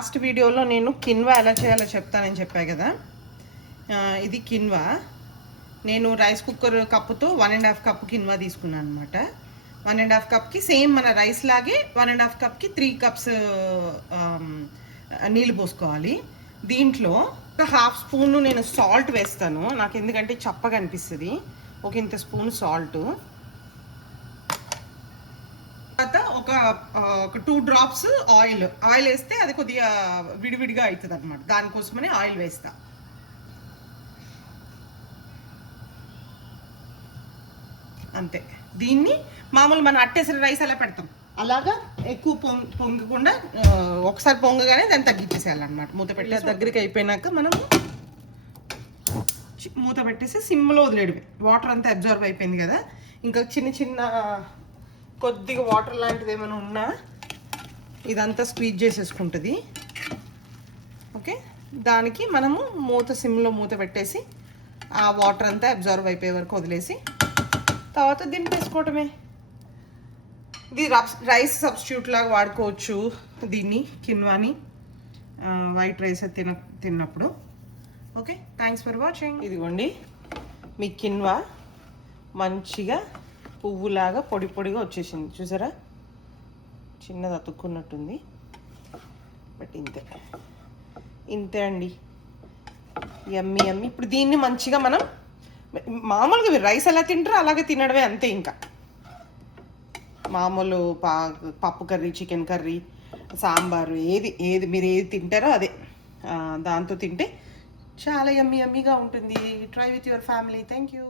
Last వీడియోలో నేను quinoa ఎలా చేయాలో చెప్తానని చెప్పా కదా. ఇది కిన్వా. నేను రైస్ కుక్కర్ కప్పుతో 1.5 కప్పు కిన్వా తీసుకున్నాను అనమాట. 1.5 కప్కి సేమ్ మన రైస్ లాగే 1.5 కప్కి 3 కప్స్ నీళ్ళు పోసుకోవాలి. దీంట్లో ఒక హాఫ్ స్పూన్ నేను సాల్ట్ వేస్తాను, నాకు ఎందుకంటే చప్పగా అనిపిస్తుంది. ఒక ఇంత స్పూన్ సాల్ట్, తర్వాత ఒక 2 డ్రాప్స్ ఆయిల్ వేస్తే అది కొద్దిగా విడివిడిగా అవుతుంది అనమాట. దానికోసమని ఆయిల్ వేస్తా. అంతే. దీన్ని మామూలు మన అట్టేసిన రైస్ అలా పెడతాం, అలాగా ఎక్కువ పొంగకుండా ఒకసారి పొంగగానే దాన్ని తగ్గించేసేయాలన్నమాట. మూత పెట్టేసి దగ్గరికి అయిపోయినాక మనము మూత పెట్టేసి సిమ్లో వదిలేయడమే. వాటర్ అంతా అబ్జర్వ్ అయిపోయింది కదా. ఇంకా చిన్న చిన్న కొద్దిగా వాటర్ లాంటిది ఏమైనా ఉన్నా ఇదంతా స్క్వీజ్ చేసేసుకుంటుంది. ఓకే, దానికి మనము సిమ్లో మూత పెట్టేసి ఆ వాటర్ అంతా అబ్జర్వ్ అయిపోయే వరకు వదిలేసి తర్వాత దింపేసుకోవటమే. ఇది రైస్ సబ్స్టిట్యూట్ లాగా వాడుకోవచ్చు దీన్ని, కిన్వాని వైట్ రైస్ తిన్నప్పుడు. Okay, thanks for watching. ఇదిగోండి మీ కిన్వా మంచిగా పువ్వులాగా పొడి పొడిగా వచ్చేసింది, చూసారా? చిన్నది అతుక్కున్నట్టుంది, బట్ ఇంతే అండి. యమ్మీ యమ్మీ. ఇప్పుడు దీన్ని మంచిగా మనం మామూలుగా రైస్ ఎలా తింటారో అలాగే తినడమే, అంతే. ఇంకా మామూలు పప్పు కర్రీ, చికెన్ కర్రీ, సాంబారు, ఏది మీరు ఏది తింటారో అదే దాంతో తింటే చాలా యమ్మీ యమ్మీగా ఉంటుంది. Try with your family. Thank you.